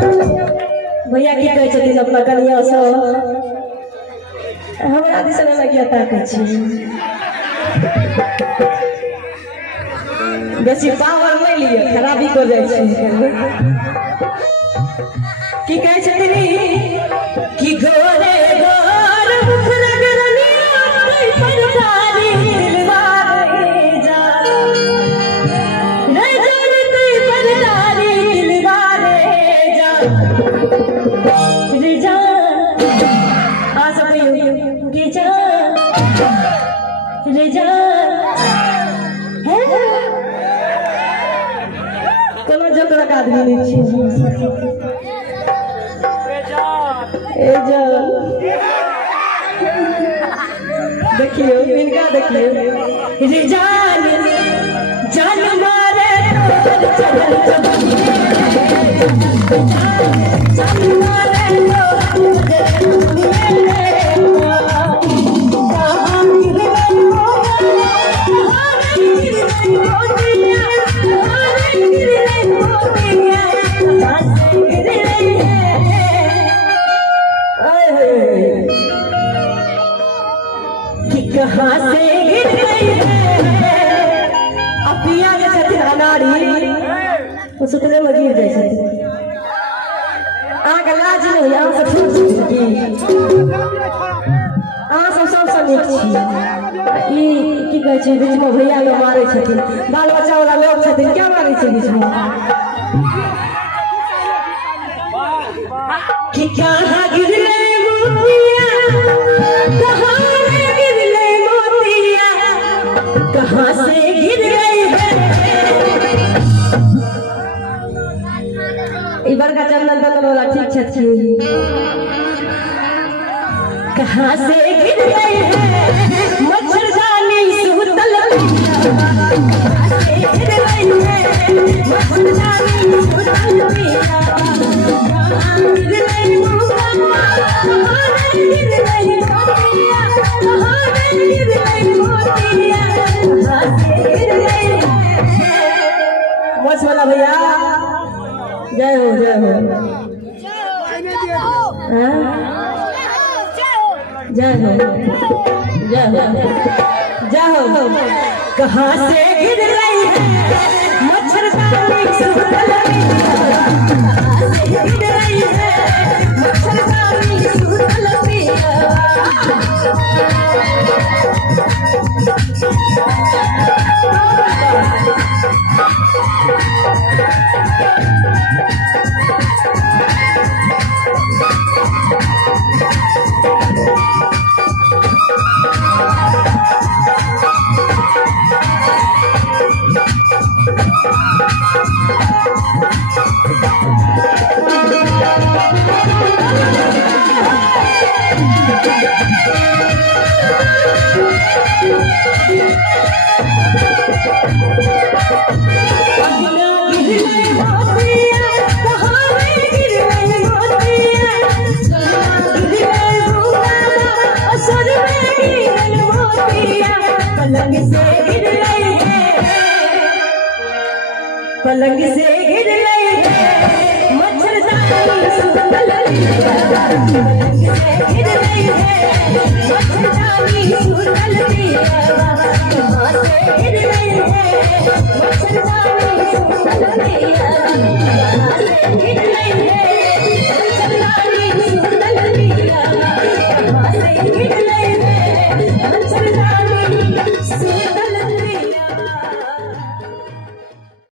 भैया की कहै छथिन अपना कनिया से हमरा दिस न लगिया ताकै छी बेसी पावर नहीं लिए खराबी कर जाय छी की कहै छथिन कि गोरे गोर मुख लगरनिया परसारी दिलवारे जा रे जान तू परसारी दिलवारे जा रे जान आ सब रे जान रे जान कोनो जकरा का आदमी नहीं छी ए जान देखियो इनका देखियो रे जान जान मारे तोर चल जान मारे कहाँ से गिर गई है अपिया के साथ अनाड़ी वो सुतले में गिर गई है आग लाज नहीं आग से छूट की आग से सब नीक छी ई की कहै छै बीच में भैया के मारै छथिन बाल बच्चा वाला लोग छथिन क्या मारै छै बीच में कि कहाँ गिर गई मोतिया कहाँ कहाँ से गिर गई है इबर का चंदन दल वाला ठीक छे कहाँ से गिर गई है मच्छरदानी सुतल कहाँ से गिर गई है मच्छरदानी सुतल कहाँ गिर गई मोतिया कहाँ गिर गई मोतिया कहाँ गिर गई मोतिया बस वाला भैया जय हो जय हो जय हो जय हो जय हो कहाँ से गिर रही है मच्छरदानी सुतल कहाँ से गिर रही है मच्छरदानी सुतल पलंग से गिर गई है मच्छरदानी सुतल